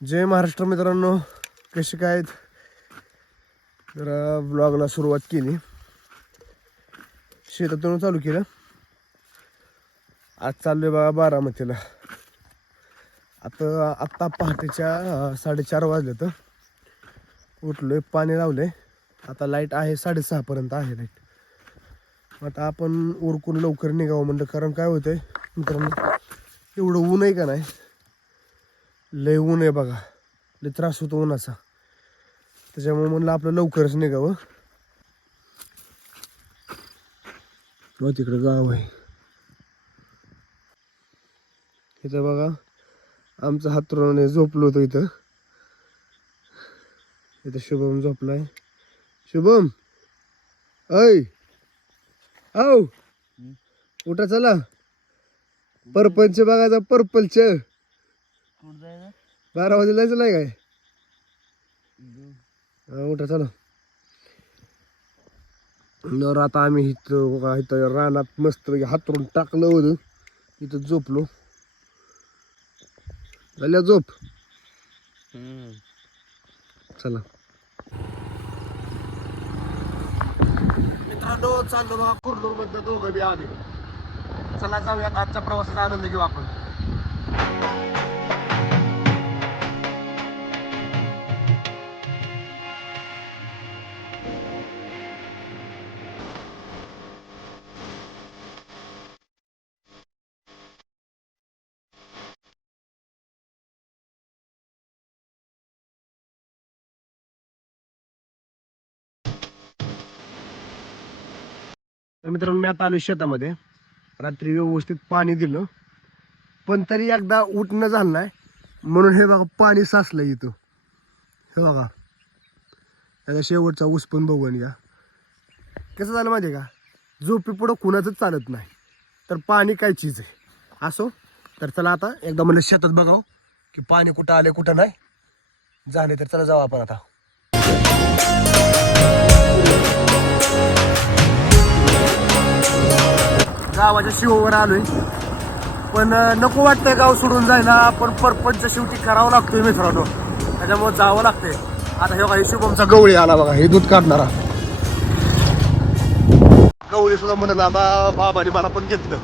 जय महाराष्ट्र मित्रांनो कसे काय आहेत? जरा ब्लॉगला सुरुवात केली. शेतातून चालू केलं. आज चाललोय बघा बारामतीला. आता आत्ता पहाटेच्या साडेचार वाजले तर. उठलोय पाणी लावलंय. आता लाइट आहे साडेसहापर्यंत आहे लाइट आता आपण उरकून लवकर निघावं म्हणलं. कारण काय होतंय मित्रांनो एवढं ऊन आहे का नाही? लय ऊन आहे बघा. लय त्रास होतो उन्हाचा. त्याच्यामुळे म्हणलं आपलं लवकरच निघावं. बघ तिकडं गाव आहे. इथं बघा आमचा हातरुणाने झोपलो होतो इथं. इथं शुभम झोपलाय. शुभम! ऐ! औ उठा चला. पर्पलचे बघायचा पर्पलचे बारा वाजे जायचं नाही काय? हा, उठा चला. नर आता आम्ही इथं इथं रानात मस्त हातरून टाकलं होतं. इथं झोपलो. झाल्या झोप? चला. मित्रांनो चाललो बघा कुर्लूरमध्ये दोघं बी आले. चला जाऊयात आजच्या प्रवासाचा आनंद घेऊ आपण. तर मित्रांनो मी आता आलो शेतामध्ये. रात्री व्यवस्थित पाणी दिलं. पण तरी एकदा उठणं झालं नाही. म्हणून हे बघा पाणी साचलं इथं. हे बघा. त्याचा शेवटचा ऊस पण बघून घ्या. कसं झालं माहिती आहे का? झोपी पुढं कुणाचंच चालत नाही. तर पाणी काय चीज आहे. असो? तर चला आता एकदा म्हणलं शेतात बघावं की पाणी कुठं आले कुठं नाही. झाले तर चला जाऊ आपण आता. गावाच्या शिववर आलोय. पण नको वाटतंय गाव सोडून जायला पण परपंच शेवटी करावं लागतोय मित्रांनो. त्याच्यामुळे जावं लागतंय. आता हे बघा हे शुभमचा गवळी आला बघा हे दूध काढणारा. गवळी सुद्धा म्हणाला बा बाबाने मला पण घेतलं.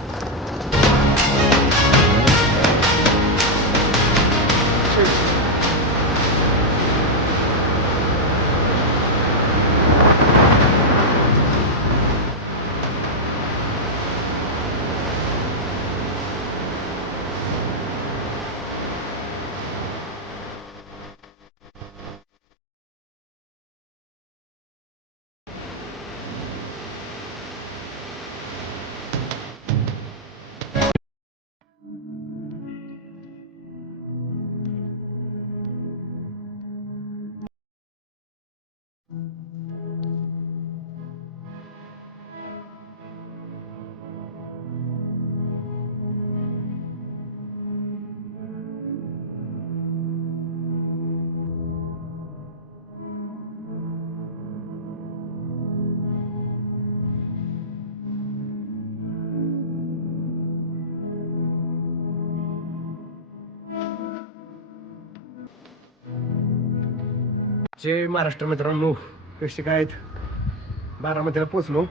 जय महाराष्ट्र मित्रांनो. कसे काय आहेत बारामतीला पोचलो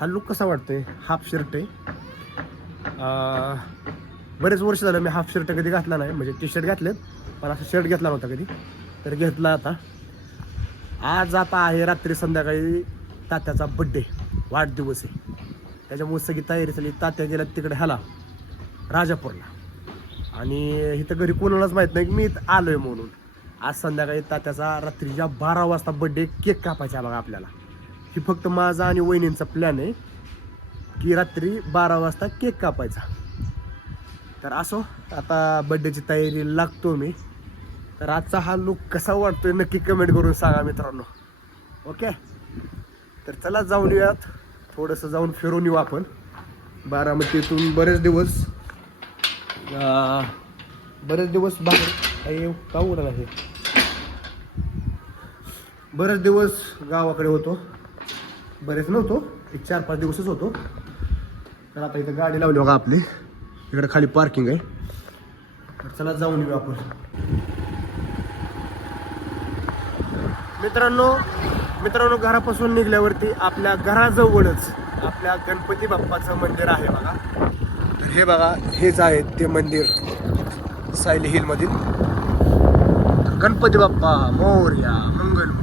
हा लुक कसा वाटतोय? हाफ शर्ट आहे. बरेच वर्ष झालं मी हाफ शर्ट कधी घातला नाही. म्हणजे टी शर्ट घातलेत पण असं शर्ट घेतला नव्हता कधी. तर घेतला आता. आज आता आहे रात्री संध्याकाळी तात्याचा बड्डे वाढदिवस आहे. त्याच्यामुळे सगळी तयारी झाली. तात्या गेला तिकडे ह्याला राजापूरला. आणि इथं घरी कोणालाच माहीत नाही. की मी इथं आलोय म्हणून. आज संध्याकाळी तात्याचा रात्रीच्या बारा वाजता बड्डे केक कापायचा बघा आपल्याला. ही फक्त माझा आणि वहिनींचा प्लॅन आहे की रात्री बारा वाजता केक कापायचा. तर असो आता बड्डेची तयारी लागतो मी. तर आजचा हा लुक कसा वाटतोय नक्की कमेंट करून सांगा मित्रांनो. ओके तर चला जाऊन येऊयात. थोडंसं जाऊन फिरून येऊ आपण. बारामतीतून बरेच दिवस बरेच दिवस बाहेर. काही का उडाला हे बरेच दिवस गावाकडे होतो. बरेच नव्हतो. एक चार पाच दिवसच होतो. तर आता इथं गाडी लावली बघा आपली. इकडे खाली पार्किंग आहे. तर चला जाऊन येऊ आपण. मित्रांनो मित्रांनो घरापासून निघल्यावरती आपल्या घराजवळच आपल्या गणपती बाप्पाचं मंदिर आहे बघा. हे बघा हेच आहे ते मंदिर. सायली हिलमधील. गणपती बाप्पा मोर्या मंगल